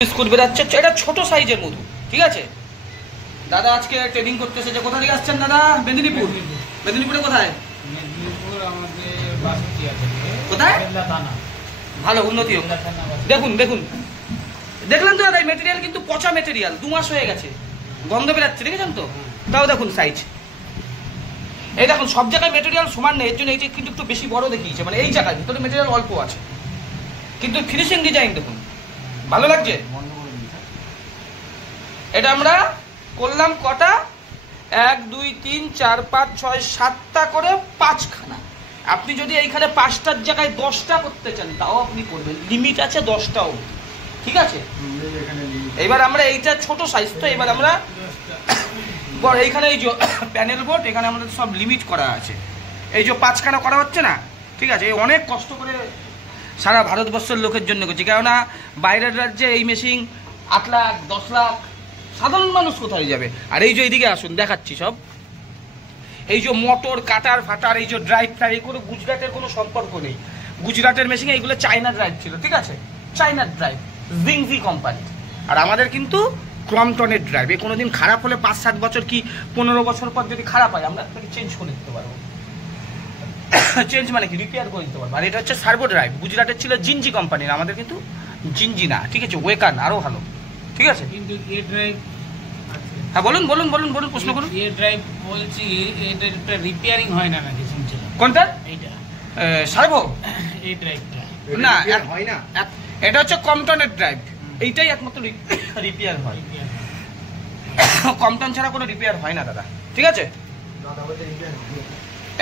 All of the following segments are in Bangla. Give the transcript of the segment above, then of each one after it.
বিস্কুট বেরাচ্ছে, এটা ছোট সাইজের মধু। ঠিক আছে, দাদা আজকে ট্রেনিং করতে এসেছে। কোথা থেকে আসছেন দাদা? মেদিনীপুর। মেদিনীপুরে কোথায়? কোথায়? ভালো, উন্নতি হোক। দেখুন দেখুন, দেখলেন তো দাদা, এই মেটেরিয়াল কিন্তু পচা মেটেরিয়াল, 2 মাস হয়ে গেছে, গন্ধ বেরাচ্ছে, দেখেছেন তো? তাও দেখুন সাইজ, এই দেখুন সব জায়গায় মেটেরিয়াল সমান নেই, এর জন্য এইটা কিন্তু একটু বেশি বড় দেখিয়েছে, মানে এই জায়গায় ভিতরে মেটেরিয়াল অল্প আছে, কিন্তু ফিনিশিং ডিজাইন দেখুন, ভালো লাগছে। এটা আমরা করলাম কটা? 1 2 3 4 5 6 7টা করে 5খানা। আপনি যদি এইখানে 5টার জায়গায় 10টা করতে চান তাও আপনি করবেন, লিমিট আছে 10টাও। ঠিক আছে, এবার আমরা এইটা ছোট সাইজ, তো এবার আমরা এইখানে এই যে প্যানেল বোর্ড, এখানে আমাদের সব লিমিট করা আছে। এই যে 5খানা করা হচ্ছে না, ঠিক আছে, অনেক কষ্ট করে সারা ভারতবর্ষের লোকের জন্য করছি, কেননা বাইরের রাজ্যে এই মেশিন 8 লাখ 10 লাখ, সাধারণ মানুষ কোথায় যাবে? আর এই যে এইদিকে আসুন দেখাচ্ছি সব, এই যে মোটর কাটার ফাটার, এই যে ড্রাইভ ফ্রাই, কোনো গুজরাটের কোনো সম্পর্ক নেই। গুজরাটের মেশিনে এইগুলো চায়না ড্রাইভ ছিল, ঠিক আছে, চায়নার ড্রাইভ, জিংজি কোম্পানি। আর আমাদের কিন্তু ক্রমটনের ড্রাইভ, এ কোনোদিন খারাপ হলে 5-7 বছর কি 15 বছর পর যদি খারাপ হয় আমরা তাকে চেঞ্জ করে দিতে পারবো। চেঞ্জ মানে কি, রিপেয়ার করে দিতে পারবো। আর এটা হচ্ছে সার্ভো ড্রাইভ, গুজরাটের ছিল জিনজি কোম্পানির, আমাদের কিন্তু জিনজি না, ঠিক আছে, ওয়েকান আরো ভালো। ঠিক আছে, কিন্তু এ ড্রাইভ, হ্যাঁ বলুন বলুন বলুন বলুন, প্রশ্ন করুন। এ ড্রাইভ বলছি, এটা রিপেয়ারিং হয় না নাকি শুনছিলাম? কোনটা? এইটা সার্ভো? এই ড্রাইভটা না, হয় না, এটা হচ্ছে কমটনের ড্রাইভ, এইটাই একমাত্র রিপেয়ার হয়। কমটন ছাড়া কোনো রিপেয়ার হয় না দাদা, ঠিক আছে।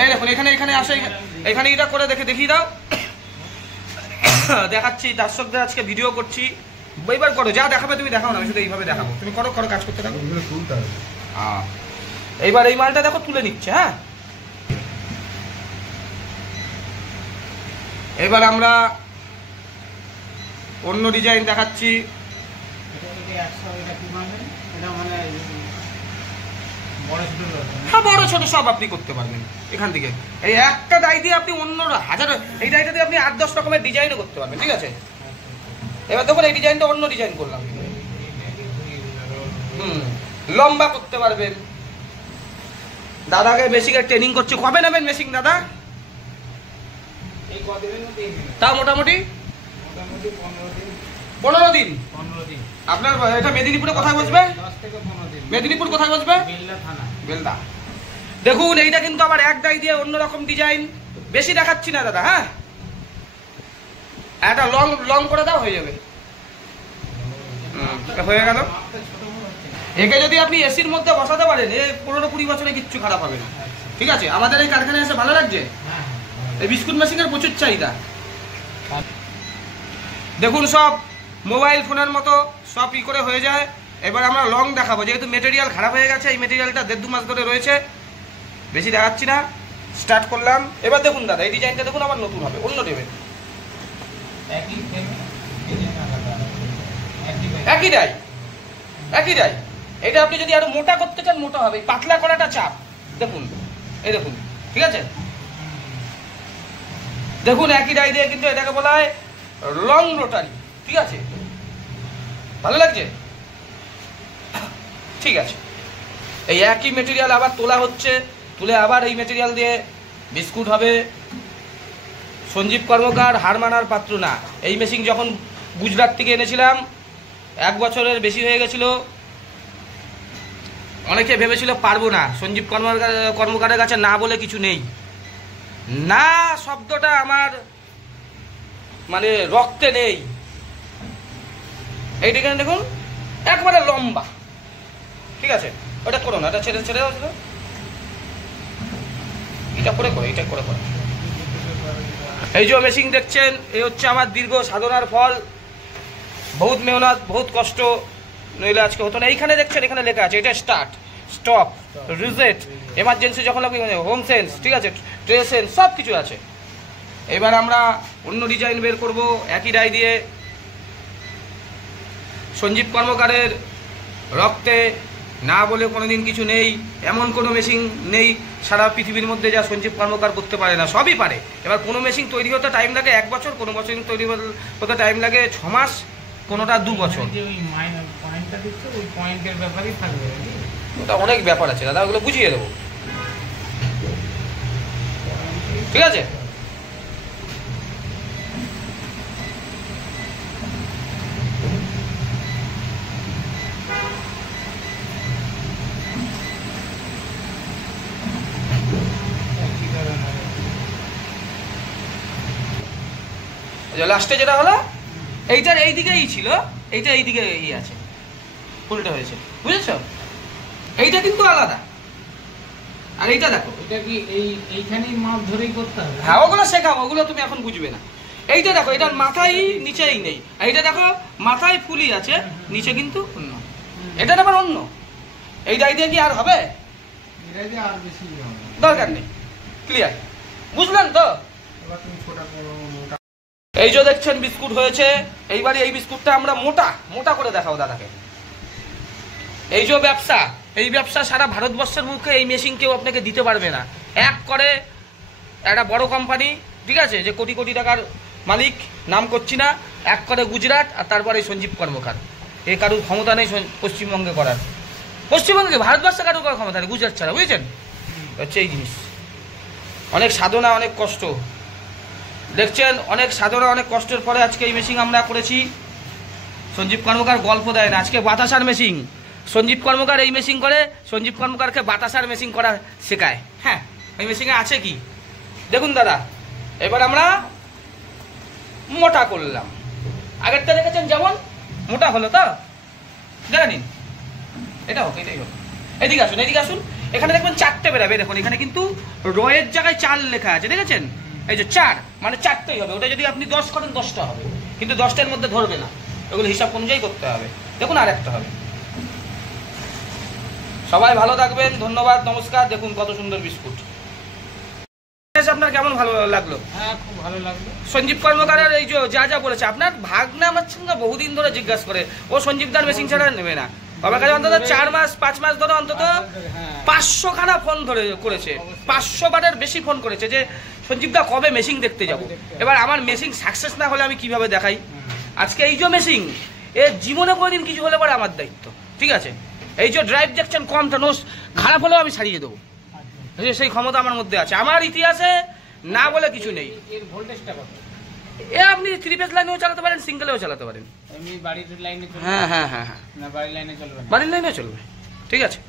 এই দেখুন এখানে এখানে আসে, এখানে এটা করে দেখিয়ে দাও। দেখাচ্ছি দর্শকদের, আজকে ভিডিও করছি, এইবার করো, যা দেখাবে তুমি দেখাও না, আমি শুধু এইভাবে দেখাবো, তুমি করো করো, কাজ করতে থাকো। এইবার এই মালটা দেখো তুলে নিচ্ছে। হ্যাঁ, এবার আমরা অন্য ডিজাইন দেখাচ্ছি। হ্যাঁ, বড় ছোট সব আপনি করতে পারবেন এখান থেকে। এই একটা ডাই দিয়ে আপনি অন্য হাজার, এই ডাইটা দিয়ে আপনি 8-10 রকমের ডিজাইনও করতে পারবেন, ঠিক আছে। এবার দেখুন এই ডিজাইনটা অন্য ডিজাইন করলাম, লম্বা করতে পারবেন। দাদাকে মেশিনের ট্রেনিং করছি, কবে নেবেন মেশিন দাদা? তা মোটামুটি 15 দিন। আপনার এটা মেদিনীপুরে কোথায় বসবে? মেদিনীপুর কোথায় বসবে? বেলদা। দেখুন এইটা কিন্তু আবার এক ডাই দিয়ে অন্যরকম ডিজাইন, বেশি দেখাচ্ছি না দাদা। হ্যাঁ, একটা লং লং করে দাও, হয়ে যাবে, হয়ে গেল। একে যদি আপনি এসির মধ্যে বসাতে পারেন, 15-20 বছরে কিচ্ছু খারাপ হবে না, ঠিক আছে। আমাদের এই কারখানায় এসে ভালো লাগছে, এই বিস্কুট মেশিনের প্রচুর চাহিদা। দেখুন সব মোবাইল ফোনের মতো সব ই করে হয়ে যায়। এবার আমরা লং দেখাবো, যেহেতু মেটেরিয়াল খারাপ হয়ে গেছে, এই মেটেরিয়ালটা 1.5-2 মাস ধরে রয়েছে, বেশি দেখাচ্ছি না, স্টার্ট করলাম। এবার দেখুন দাদা এই ডিজাইনটা দেখুন, আবার নতুন হবে, অন্য দেবে, একই ডাই একই ডাই। এটা আপনি যদি আরো মোটা করতে চান মোটা হবে, পাতলা করাটা চাপ। দেখুন এই দেখুন, ঠিক আছে, দেখুন একই ডাই দিয়ে কিন্তু এটাকে বলা হয় লং রোটারি, ঠিক আছে, ভালো লাগছে, ঠিক আছে। এই একই মেটেরিয়াল আবার তোলা হচ্ছে, তুলে আবার এই মেটেরিয়াল দিয়ে বিস্কুট হবে। সঞ্জীব কর্মকার হার মানার পাত্র না। এই মেশিন যখন গুজরাট থেকে এনেছিলাম, 1 বছরের বেশি হয়ে গেছিল, অনেকে ভেবেছিল পারবো না। সঞ্জীব কর্মকারের কাছে না বলে কিছু নেই, না শব্দটা আমার মানে রক্তে নেই। এই ডিজাইন দেখুন একবারে লম্বা, ঠিক আছে, ওটা করো না, এটা ছেড়ে ছেড়ে দাও, এটা করে করো, এটা করে করো। এই যে মেশিন দেখছেন, এই হচ্ছে আমার দীর্ঘ সাধনার ফল, বহুত মেহনত, বহুত কষ্ট, নইলে আজকে হতো না। এইখানে দেখছেন, এখানে লেখা আছে এটা স্টার্ট, স্টপ, রিসেট, এমার্জেন্সি যখন লাগবে, হোম সেন্স, ঠিক আছে, ট্রে সেন্স, সব কিছু আছে। এবার আমরা অন্য ডিজাইন বের করব একই ডাই দিয়ে। সঞ্জীব কর্মকারের রক্তে না বলে কোনোদিন কিছু নেই, এমন কোনো মেশিন নেই সারা পৃথিবীর মধ্যে যা সঞ্জীব কর্মকার করতে পারে না, সবই পারে। এবার কোনো মেশিন তৈরি হতে টাইম লাগে 1 বছর, কোনো মেশিন তৈরি হতে টাইম লাগে 6 মাস, কোনোটা 2 বছর। যে ওই মাইনার পয়েন্টটা দিচ্ছে ওই পয়েন্টের ব্যাপারেই থাকবে নাকি? ওটা অনেক ব্যাপার আছে দাদা, ওগুলো বুঝিয়ে দেবো, ঠিক আছে? লাস্টে যেটা হলো এইটার এই দিকেই ছিল, এইটা এই দিকে এই আছে, উল্টো হয়েছে, বুঝেছো? এইটা কিন্তু আলাদা, আর এইটা দেখো, এটা কি এইখানেই মাপ ধরেই করতে হবে? হ্যাঁ ওগুলো শেখাবো, ওগুলো তুমি এখন বুঝবে না। এইটা দেখো, এটার মাথায় নিচেই নেই, আর এইটা দেখো মাথায় ফুলি আছে, নিচে কিন্তু অন্য, এটার আবার অন্য। এইটা দিয়ে কি আর হবে? এটা যে আর বেশি হবে দরকার নেই, ক্লিয়ার, বুঝলেন তো? এবার তুমি ছোট করো, মোটা। এই যে দেখছেন বিস্কুট হয়েছে, এইবারে এই বিস্কুটটা আমরা মোটা মোটা করে দেখাবো দাদাকে। এই যে ব্যবসা, এই ব্যবসা সারা ভারতবর্ষের মুখে এই মেশিন কেউ আপনাকে দিতে পারবে না। এক করে একটা বড় কোম্পানি, ঠিক আছে, যে কোটি কোটি টাকার মালিক, নাম করছি না, এক করে গুজরাট, আর তারপরে সঞ্জীব কর্মকার। এ কারুর ক্ষমতা নেই পশ্চিমবঙ্গে করার, পশ্চিমবঙ্গে ক্ষমতা কারুর করার ক্ষমতা নেই, গুজরাট ছাড়া, বুঝেছেন? হচ্ছে এই জিনিস, অনেক সাধনা, অনেক কষ্ট, দেখছেন, অনেক সাধনা, অনেক কষ্টের পরে আজকে এই মেশিন আমরা করেছি। সঞ্জীব কর্মকার গল্প দেয় না, আজকে বাতাসার মেশিন সঞ্জীব কর্মকার এই মেশিন করে, সঞ্জীব কর্মকারকে বাতাসার মেশিন করা শেখায়। হ্যাঁ, এই মেশিনে আছে কি দেখুন দাদা। এবার আমরা মোটা করলাম, আগেরটা দেখেছেন যেমন মোটা হলো, তো দেখে নিন, এটা হোক, এটাই হোক। এদিকে আসুন, এদিকে আসুন, এখানে দেখবেন 4টে বেরাবে, দেখুন এখানে কিন্তু রয়ের জায়গায় 4 লেখা আছে, দেখেছেন? এই যে 4 মানে 4টেই হবে, ওটা যদি আপনি 10 করেন 10টা হবে, কিন্তু 10টার মধ্যে ধরবে না, ওগুলো হিসাব অনুযায়ী করতে হবে। দেখুন আর একটা হবে। সবাই ভালো থাকবেন, ধন্যবাদ, নমস্কার। দেখুন কত সুন্দর বিস্কুট। আপনার কেমন ভালো লাগলো? হ্যাঁ, খুব ভালো লাগলো। সঞ্জীব কর্মকারের এই যে যা যা বলেছে, আপনার ভাগনা আমার সঙ্গে বহুদিন ধরে জিজ্ঞাসা করে, ও সঞ্জীবদার মেশিন ছাড়া নেবে না। বাবার কাছে অন্তত 4 মাস 5 মাস ধরে অন্তত 500 খানা ফোন ধরে করেছে, 500 বারের বেশি ফোন করেছে যে সঞ্জীবদা কবে মেশিন দেখতে যাব। এবার আমার মেশিন সাকসেস না হলে আমি কিভাবে দেখাই? আজকে এই যে মেশিন, এর জীবনে কোনোদিন কিছু হলে পরে আমার দায়িত্ব, ঠিক আছে? এই যে ড্রাইভ দেখছেন কমটা নোস খারাপ হলেও আমি সারিয়ে দেবো, সেই ক্ষমতা আমার মধ্যে আছে। আমার ইতিহাসে না বলে কিছু নেই। এর ভোল্টেজটা কত? এ আপনি 3 ফেজ লাইনেও চালাতে পারেন, সিঙ্গেলেও চালাতে পারেন। এমনি বাড়ির লাইনে চলবে? হ্যাঁ হ্যাঁ হ্যাঁ হ্যাঁ, না বাড়ির লাইনে চলবে না? বাড়ির লাইনে চলবে, ঠিক আছে।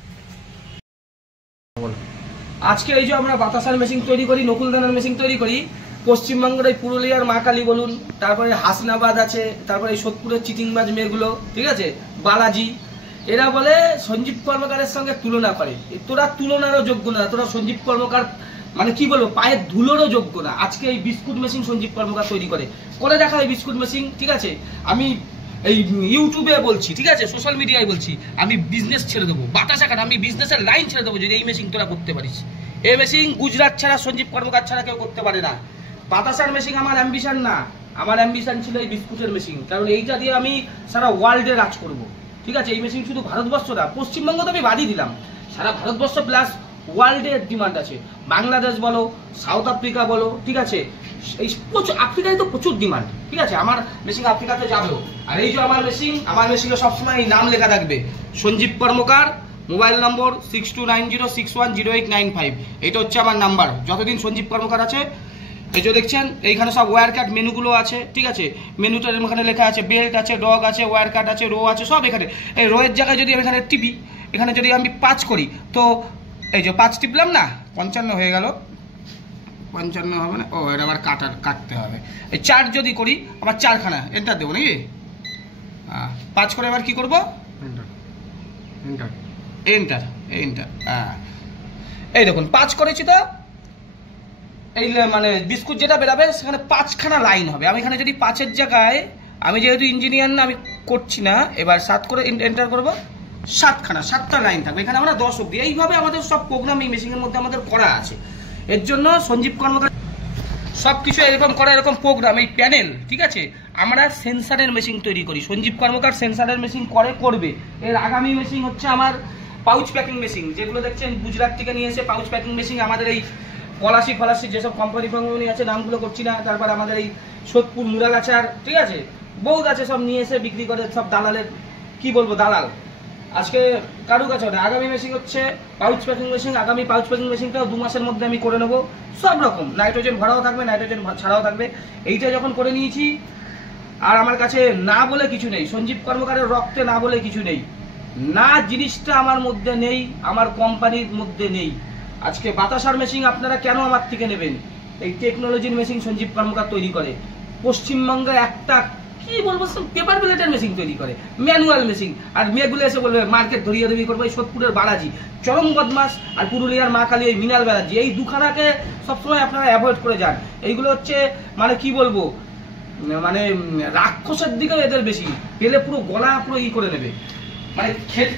আজকে এই যে আমরা বাতাসার মেশিন তৈরি করি, নকুলদানার মেশিন তৈরি করি, পশ্চিমবঙ্গের এই পুরুলিয়ার মা কালী বলুন, তারপরে হাসনাবাদ আছে, তারপরে এই সোদপুরের চিটিংবাজ মেয়েগুলো, ঠিক আছে, বালাজি, এরা বলে সঞ্জীব কর্মকারের সঙ্গে তুলনা করে। তোরা তুলনারও যোগ্য না, তোরা সঞ্জীব কর্মকার মানে কি বলবো, পায়ের ধুলোরও যোগ্য না। আজকে এই বিস্কুট মেশিন সঞ্জীব কর্মকার তৈরি করে দেখা এই বিস্কুট মেশিন, ঠিক আছে? আমি এই ইউটিউবে বলছি, ঠিক আছে, সোশ্যাল মিডিয়ায় বলছি, আমি বিজনেস ছেড়ে দেবো, বাতাসা কাটা, আমি বিজনেসের লাইন ছেড়ে দেবো যদি এই মেশিন তোরা করতে পারিস। এই মেশিন গুজরাট ছাড়া, সঞ্জীব কর্মকার ছাড়া কেউ করতে পারে না। বাতাসার মেশিন আমার অ্যাম্বিশন না, আমার অ্যাম্বিশন ছিল এই বিস্কুটের মেশিন, কারণ এইটা দিয়ে আমি সারা ওয়ার্ল্ডে রাজ করবো, ঠিক আছে? এই মেশিন শুধু ভারতবর্ষ না, পশ্চিমবঙ্গ তো আমি বাদই দিলাম, সারা ভারতবর্ষ প্লাস ওয়ার্ল্ডের ডিমান্ড আছে। বাংলাদেশ বলো, সাউথ আফ্রিকা বলো, ঠিক আছে, এই প্রচুর, আফ্রিকায় তো প্রচুর ডিমান্ড, ঠিক আছে? আমার মেশিন আফ্রিকাতে যাবেও। আর এই যে আমার মেশিনে সবসময় এই নাম লেখা থাকবে, সঞ্জীব কর্মকার, মোবাইল নম্বর 6290610895, এটা হচ্ছে আমার নাম্বার। যতদিন সঞ্জীব কর্মকার আছে, এই যে দেখছেন এইখানে সব ওয়্যার কাট মেনুগুলো আছে, ঠিক আছে? মেনুটার এখানে লেখা আছে, বেল্ট আছে, ডগ আছে, ওয়্যার কাট আছে, রো আছে, সব এখানে। এই রোয়ের জায়গায় যদি আমি এখানে টিপি, এখানে যদি আমি 5 করি, তো এই যে 5 টিপলাম না, 55 হয়ে গেল। 55 হবে না, ও এটা আবার কাটতে হবে। এই 4 যদি করি, আবার 4খানা এন্টার দেবো নাকি? 5 করে এবার কি করবো? এন্টার। এই দেখুন 5 করেছি, তো এই মানে বিস্কুট যেটা বেরাবে সেখানে 5খানা লাইন হবে। আমি এখানে যদি 5-এর জায়গায়, আমি যেহেতু ইঞ্জিনিয়ার না, আমি করছি না, এবার 7 করে এন্টার করবো, 7টা লাইন থাকবে। এখানে আমরা 10 অব্দি, এইভাবে আমাদের সব প্রোগ্রাম এই মেশিনের মধ্যে আমাদের করা আছে। এর জন্য সঞ্জীব কর্মকার সব কিছু এরকম করা, এরকম প্রোগ্রাম, এই প্যানেল, ঠিক আছে? আমরা সেন্সারের মেশিন তৈরি করি, সঞ্জীব কর্মকার সেন্সারের মেশিন করবে। এর আগামী মেশিন হচ্ছে আমার পাউচ প্যাকিং মেশিন, যেগুলো দেখছেন গুজরাট থেকে নিয়ে এসে পাউচ প্যাকিং মেশিন। আমাদের এই ফলাসি যেসব কোম্পানি আছে, নামগুলো করছি না, তারপর আমাদের এই সোদপুর মুরাগাছার, ঠিক আছে, বহুত আছে, সব নিয়ে এসে বিক্রি করে, সব দালালের কি বলবো দালাল। আজকে কারু কাছে আগামী মেশিন হচ্ছে পাউচ প্যাকিং মেশিন, আগামী পাউচ প্যাকিং মেশিনটাও 2 মাসের মধ্যে আমি করে নেবো। সব রকম নাইট্রোজেন ভরাও থাকবে, নাইট্রোজেন ছাড়াও থাকবে। এইটা যখন করে নিয়েছি, আর আমার কাছে না বলে কিছু নেই, সঞ্জীব কর্মকারের রক্তে না বলে কিছু নেই, না জিনিসটা আমার মধ্যে নেই, আমার কোম্পানির মধ্যে নেই। আজকে বাতাসার মেশিন আপনারা কেন আমার থেকে নেবেন? এই টেকনোলজির মেশিন সঞ্জীব কর্মকার তৈরি করে। পশ্চিমবঙ্গে একটা কি বলবো, পেপার প্লেটের মেশিন তৈরি করে, ম্যানুয়াল মেশিন। আর মেয়েগুলো এসে বলবে মার্কেট ধরিয়ে ধরিয়ে করবো। এই সোদপুরের বালাজি, চরম বদমাস, আর পুরুলিয়ার মা কালী, এই মিনাল ব্যানার্জি, এই দুখানাকে সবসময় আপনারা অ্যাভয়েড করে যান। এইগুলো হচ্ছে মানে কি বলবো, মানে রাক্ষসের দিকে এদের বেশি, পেলে পুরো গলা পুরো করে নেবে, মানে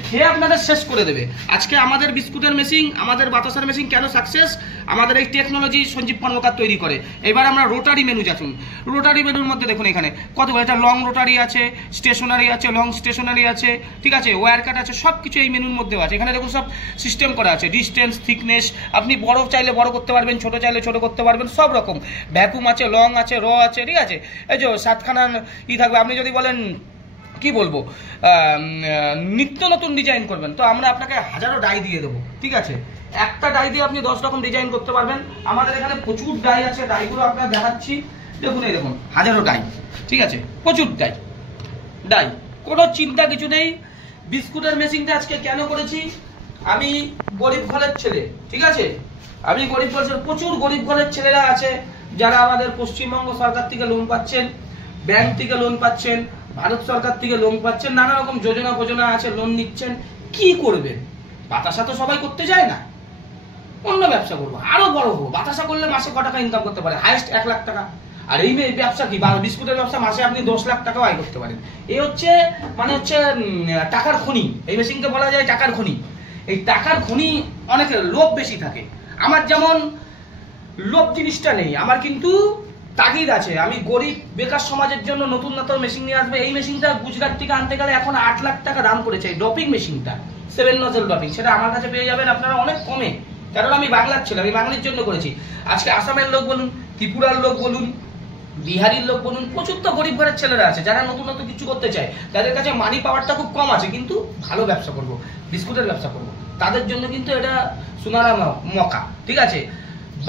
খেয়ে আপনাদের শেষ করে দেবে। আজকে আমাদের বিস্কুটের মেশিন, আমাদের বাতাসার মেশিন কেন সাকসেস? আমাদের এই টেকনোলজি সঞ্জীব কর্মকার তৈরি করে। এবার আমরা রোটারি মেনু যাচ্ছি। রোটারি মেনুর মধ্যে দেখুন এখানে কতগুলো, একটা লং রোটারি আছে, স্টেশনারি আছে, লং স্টেশনারি আছে, ঠিক আছে, ওয়্যার কাট আছে, সব কিছু এই মেনুর মধ্যেও আছে। এখানে দেখুন সব সিস্টেম করা আছে, ডিস্টেন্স, থিকনেস, আপনি বড় চাইলে বড় করতে পারবেন, ছোট চাইলে ছোট করতে পারবেন, সব রকম। ভ্যাকুম আছে, লং আছে, র আছে, ঠিক আছে। এই যে 7খানা থাকবে। আপনি যদি বলেন কি বলবো নিত্য নতুন ডিজাইন করবেন, তো আমরা আপনাকে হাজারো ডাই দিয়ে দেবো, ঠিক আছে। একটা ডাই দিয়ে আপনি 10 রকম ডিজাইন করতে পারবেন। আমাদের এখানে প্রচুর ডাই আছে, ডাইগুলো আপনার দেখাচ্ছি। দেখুন এই দেখুন হাজারো ডাই, ঠিক আছে, প্রচুর ডাই, কোনো চিন্তা কিছু নেই। বিস্কুটের মেশিনটা আজকে কেন করেছি? আমি গরিব ঘরের ছেলে, ঠিক আছে, আমি গরিব ঘরের, প্রচুর গরিব ঘরের ছেলেরা আছে যারা আমাদের পশ্চিমবঙ্গ সরকার থেকে লোন পাচ্ছেন, ব্যাংক থেকে লোন পাচ্ছেন, ভারত সরকার থেকে লোন পাচ্ছেন, নানা রকম যোজনা আছে, লোন নিচ্ছেন। কি করবেন? বাতাসা তো সবাই করতে যায় না, অন্য ব্যবসা করবো, আরো বড় হবো। বাতাসা করলে মাসে ক টাকা ইনকাম করতে পারে? হাইস্ট 1 লাখ টাকা। আর এই ব্যবসা কি, বিস্কুটের ব্যবসা, মাসে আপনি 10 লাখ টাকাও আয় করতে পারেন। এই হচ্ছে মানে হচ্ছে টাকার খনি। এই মেশিনকে বলা যায় টাকার খনি। এই টাকার খনি অনেকের লোভ বেশি থাকে, আমার যেমন লোভ জিনিসটা নেই, আমার কিন্তু তাগিদ আছে। আমি গরিব বেকার সমাজের জন্য নতুন মেশিন নিয়ে আসবে। এই মেশিনটা গুজরাট থেকে আনতে গেলে এখন 8 লাখ টাকা দাম করেছে। এই ড্রপিং মেশিনটা 7 নজল ড্রপিং, সেটা আমার কাছে পেয়ে যাবেন আপনারা অনেক কমে, কারণ আমি বাংলার ছেলে, আমি বাঙালির জন্য করেছি। আজকে আসামের লোক বলুন, ত্রিপুরার লোক বলুন, বিহারির লোক বলুন, প্রচুর তো গরিব ঘরের ছেলেরা আছে যারা নতুন কিছু করতে চায়, তাদের কাছে মানি পাওয়ারটা খুব কম আছে, কিন্তু ভালো ব্যবসা করবো, বিস্কুটের ব্যবসা করবো, তাদের জন্য কিন্তু এটা সোনারা মকা, ঠিক আছে।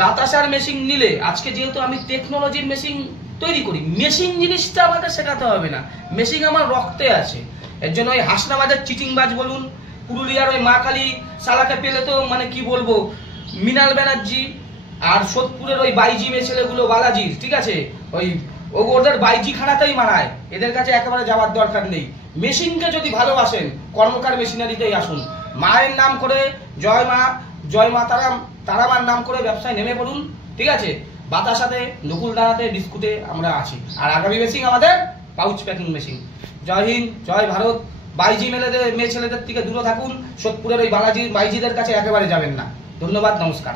বাতাসার মেশিন নিলে, আজকে যেহেতু আমি টেকনোলজির মেশিন তৈরি করি, মেশিন জিনিসটা আমাকে শেখাতে হবে না, মেশিন আমার রক্তে আছে। এর জন্য ওই হাসনাবাদের চিটিংবাজ বলুন, পুরুলিয়ার ওই মা কালী শালাকে পেলে তো মানে কি বলবো, মিনাল ব্যানার্জি, আর সোদপুরের ওই বাইজি মেয়ে ছেলেগুলো বালাজির, ঠিক আছে, ওদের বাইজি খানাতেই মানায়, এদের কাছে একেবারে যাওয়ার দরকার নেই। মেশিনকে যদি ভালোবাসেন, কর্মকার মেশিনারিতেই আসুন। মায়ের নাম করে জয় মা তারামার নাম করে ব্যবসায় নেমে পড়ুন, ঠিক আছে। বাতাসাতে, নকুলদানাতে, বিস্কুটে আমরা আছি। আর আগামী মেশিন আমাদের পাউচ প্যাকিং মেশিন। জয় হিন্দ, জয় ভারত। বাইজি মেয়ে ছেলেদের থেকে দূরে থাকুন, সোদপুরের ওই বালাজির বাইজিদের কাছে একেবারে যাবেন না। ধন্যবাদ, নমস্কার।